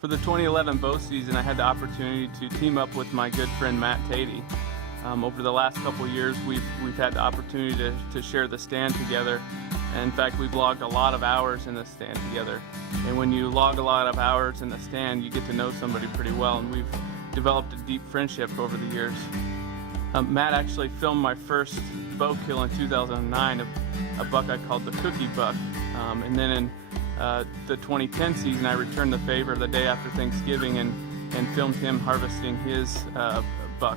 For the 2011 bow season, I had the opportunity to team up with my good friend Matt Thede. Over the last couple of years, we've had the opportunity to share the stand together. And in fact, we've logged a lot of hours in the stand together. And when you log a lot of hours in the stand, you get to know somebody pretty well, and we've developed a deep friendship over the years. Matt actually filmed my first bow kill in 2009, a buck I called the Cookie Buck. And then in the 2010 season, I returned the favor the day after Thanksgiving and filmed him harvesting his buck.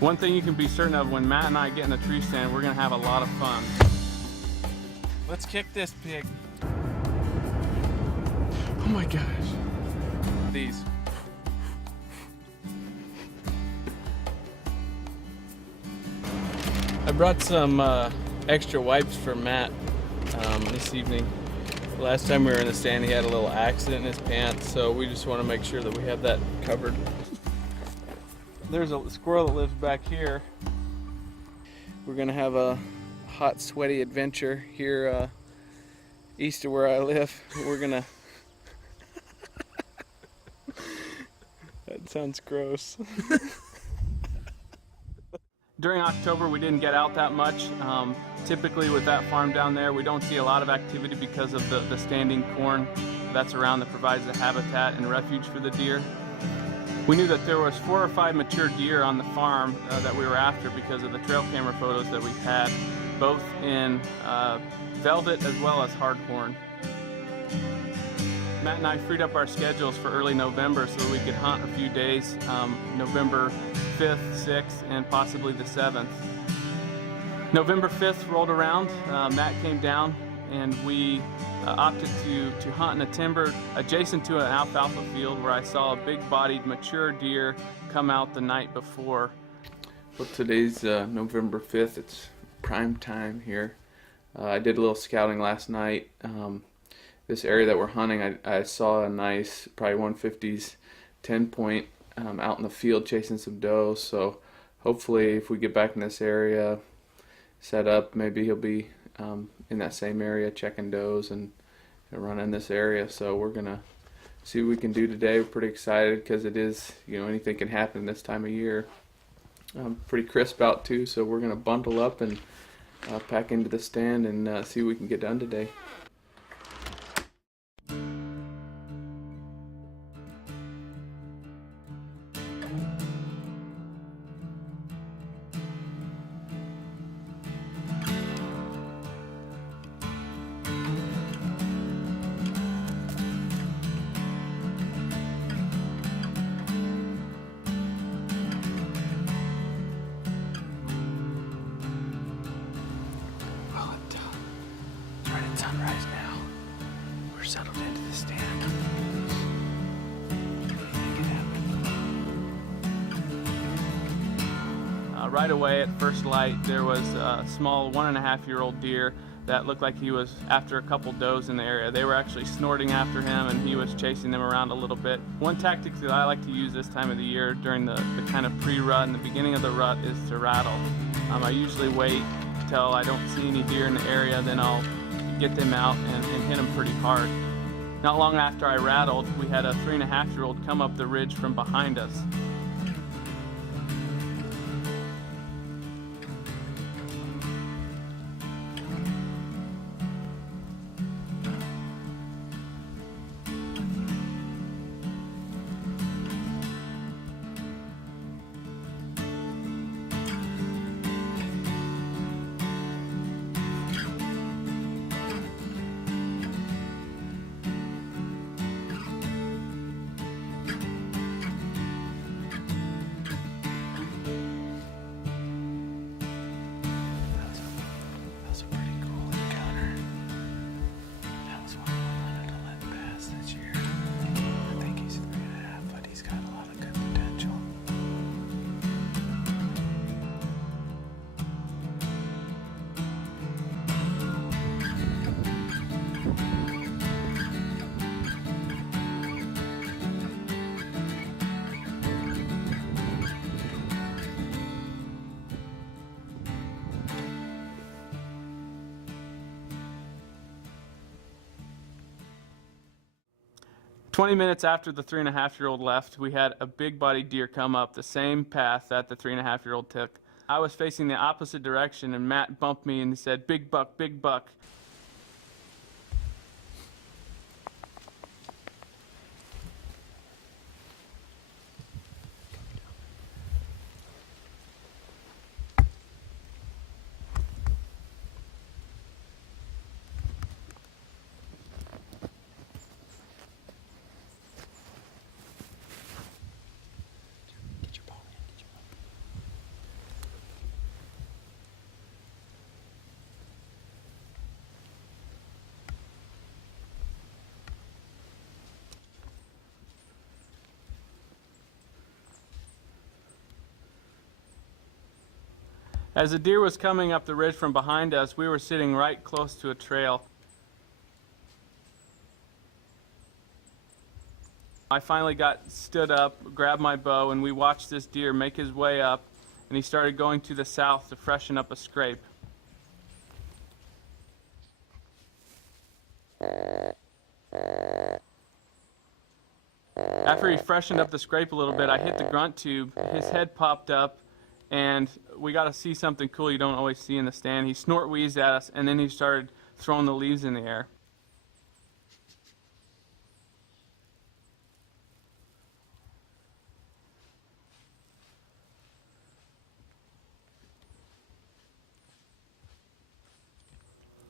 One thing you can be certain of, when Matt and I get in the tree stand, we're gonna have a lot of fun. Let's kick this pig. Oh my gosh. These. I brought some extra wipes for Matt this evening. Last time we were in the stand, he had a little accident in his pants, so we just want to make sure that we have that covered. There's a squirrel that lives back here. We're gonna have a hot, sweaty adventure here east of where I live. We're gonna... That sounds gross. During October, we didn't get out that much. Typically with that farm down there, we don't see a lot of activity because of the standing corn that's around that provides the habitat and refuge for the deer. We knew that there was 4 or 5 mature deer on the farm that we were after because of the trail camera photos that we've had, both in velvet as well as hardhorn. Matt and I freed up our schedules for early November so that we could hunt a few days, November 5th, 6th, and possibly the 7th. November 5th rolled around, Matt came down, and we opted to hunt in a timber adjacent to an alfalfa field where I saw a big-bodied mature deer come out the night before. Well, today's November 5th, it's prime time here. I did a little scouting last night. This area that we're hunting, I saw a nice, probably 150s 10-point out in the field chasing some doe, so hopefully if we get back in this area, set up, maybe he'll be in that same area checking does and running this area. So we're gonna see what we can do today. We're pretty excited because it is, anything can happen this time of year. Pretty crisp out too, so we're gonna bundle up and pack into the stand and see what we can get done today. Sunrise now. We're settled into the stand. Right away at first light, there was a small 1.5-year-old deer that looked like he was after a couple does in the area. They were actually snorting after him, and he was chasing them around a little bit. One tactic that I like to use this time of the year during the kind of pre-rut and the beginning of the rut is to rattle. I usually wait till I don't see any deer in the area, then I'll get them out and hit them pretty hard. Not long after I rattled, we had a 3.5-year-old come up the ridge from behind us. 20 minutes after the 3.5-year-old left, we had a big-bodied deer come up the same path that the 3.5-year-old took. I was facing the opposite direction, and Matt bumped me and he said, "Big buck, big buck." As the deer was coming up the ridge from behind us, we were sitting right close to a trail. I finally stood up, grabbed my bow, and we watched this deer make his way up, and he started going to the south to freshen up a scrape. After he freshened up the scrape a little bit, I hit the grunt tube, his head popped up, and we got to see something cool you don't always see in the stand. He snort wheezed at us, and then he started throwing the leaves in the air.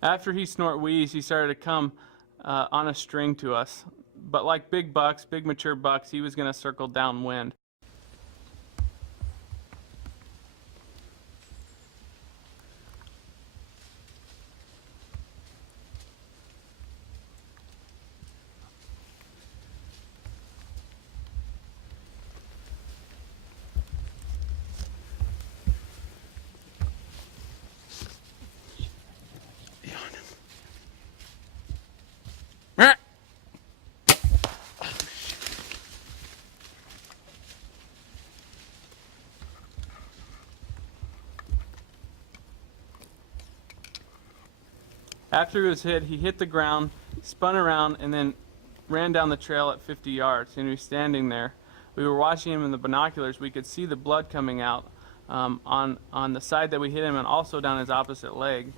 After he snort wheezed, he started to come on a string to us. But like big bucks, big mature bucks, he was going to circle downwind. After he was hit, he hit the ground, spun around, and then ran down the trail at 50 yards. And he was standing there. We were watching him in the binoculars. We could see the blood coming out on the side that we hit him and also down his opposite leg.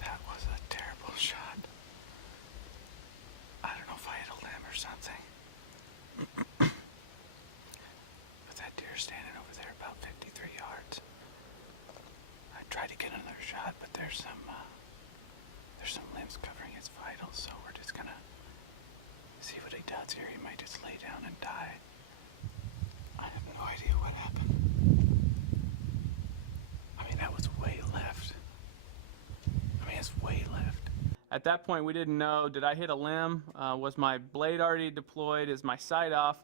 That was a terrible shot. I don't know if I hit a limb or something. But that deer standing over there about 53 yards. I tried to get another shot, but there's some limbs covering his vitals, so we're just gonna see what he does here. He might just lay down and die. I have no idea what happened. I mean, that was way left. I mean, it's way left. At that point, we didn't know, did I hit a limb? Was my blade already deployed? Is my sight off?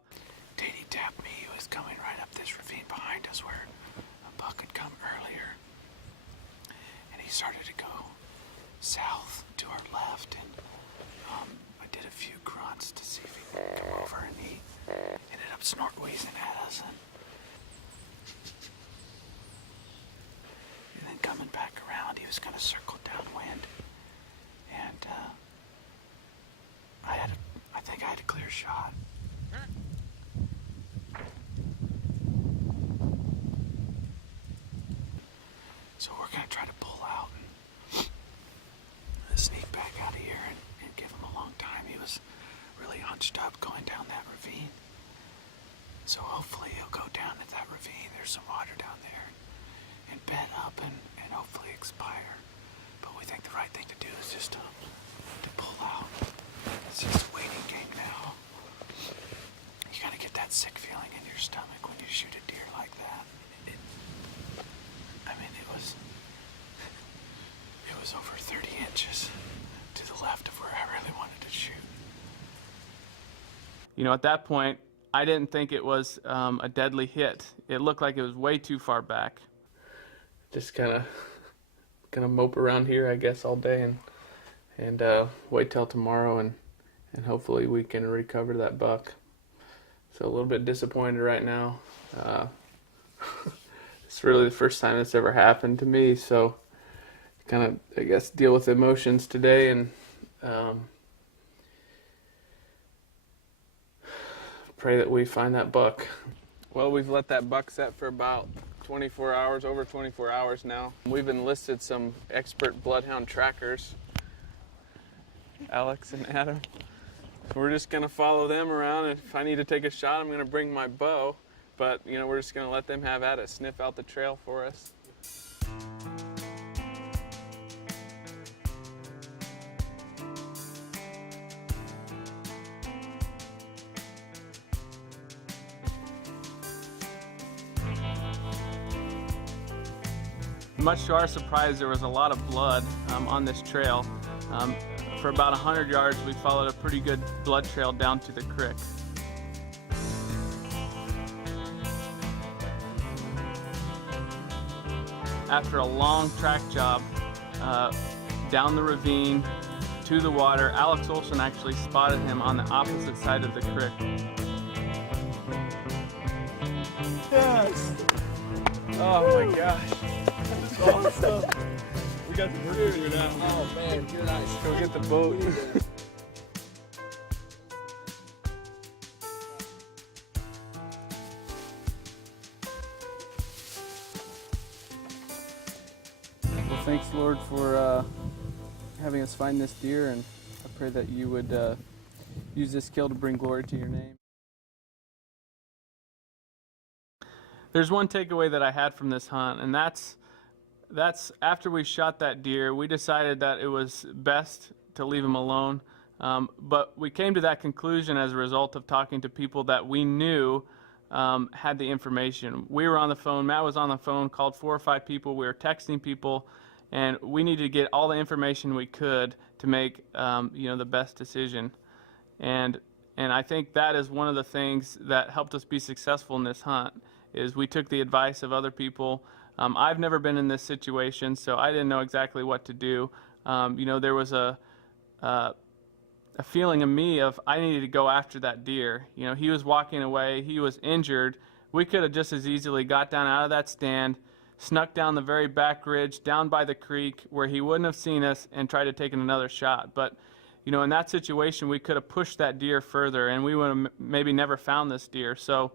Thede tapped me. He was coming right up this ravine behind us where a buck had come earlier. And he started to go south to our left, and I did a few grunts to see if he would come over, and he ended up snort wheezing at us, and then coming back around, he was going to circle downwind, and I think I had a clear shot. So we're going to try to pull out and sneak back out of here and give him a long time. He was really hunched up going down that ravine. So hopefully he'll go down to that ravine. There's some water down there. And bed up and hopefully expire. But we think the right thing to do is just to pull out. It's just a waiting game now. You gotta get that sick feeling in your stomach when you shoot a deer like that. It was over 30 inches to the left of where I really wanted to shoot. You know, at that point, I didn't think it was a deadly hit. It looked like it was way too far back. Just kind of gonna mope around here, I guess, all day and wait till tomorrow and hopefully we can recover that buck. So a little bit disappointed right now. It's really the first time it's ever happened to me, so kind of, I guess, deal with emotions today and pray that we find that buck. Well, we've let that buck set for about 24 hours, over 24 hours now. We've enlisted some expert bloodhound trackers, Alex and Adam. We're just gonna follow them around, and if I need to take a shot, I'm gonna bring my bow. But, you know, we're just gonna let them have at it, sniff out the trail for us. Much to our surprise, there was a lot of blood on this trail. For about 100 yards, we followed a pretty good blood trail down to the creek. After a long track job down the ravine to the water, Alex Olson actually spotted him on the opposite side of the creek. Yes! Oh my gosh. Awesome. We got the bird now. Oh man, you're nice. Go get the boat. Well, thanks, Lord, for having us find this deer, and I pray that you would use this kill to bring glory to your name. There's one takeaway that I had from this hunt, and that's after we shot that deer, we decided that it was best to leave him alone. But we came to that conclusion as a result of talking to people that we knew had the information. We were on the phone, Matt was on the phone, called 4 or 5 people, we were texting people, and we needed to get all the information we could to make the best decision. And I think that is one of the things that helped us be successful in this hunt, is we took the advice of other people. I've never been in this situation, so I didn't know exactly what to do. There was a feeling in me of I needed to go after that deer. You know, he was walking away, he was injured. We could have just as easily got down out of that stand, snuck down the very back ridge, down by the creek where he wouldn't have seen us, and tried to take another shot. But, you know, in that situation, we could have pushed that deer further, and we would have maybe never found this deer. So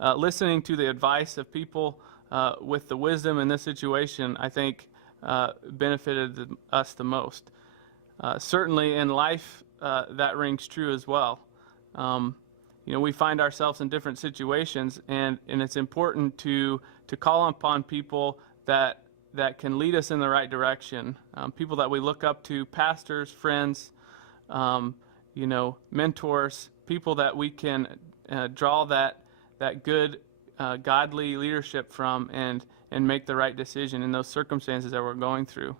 listening to the advice of people with the wisdom in this situation, I think benefited us the most. Certainly in life, that rings true as well. We find ourselves in different situations, and it's important to call upon people that can lead us in the right direction. People that we look up to, pastors, friends, mentors, people that we can draw that good godly leadership from and make the right decision in those circumstances that we're going through.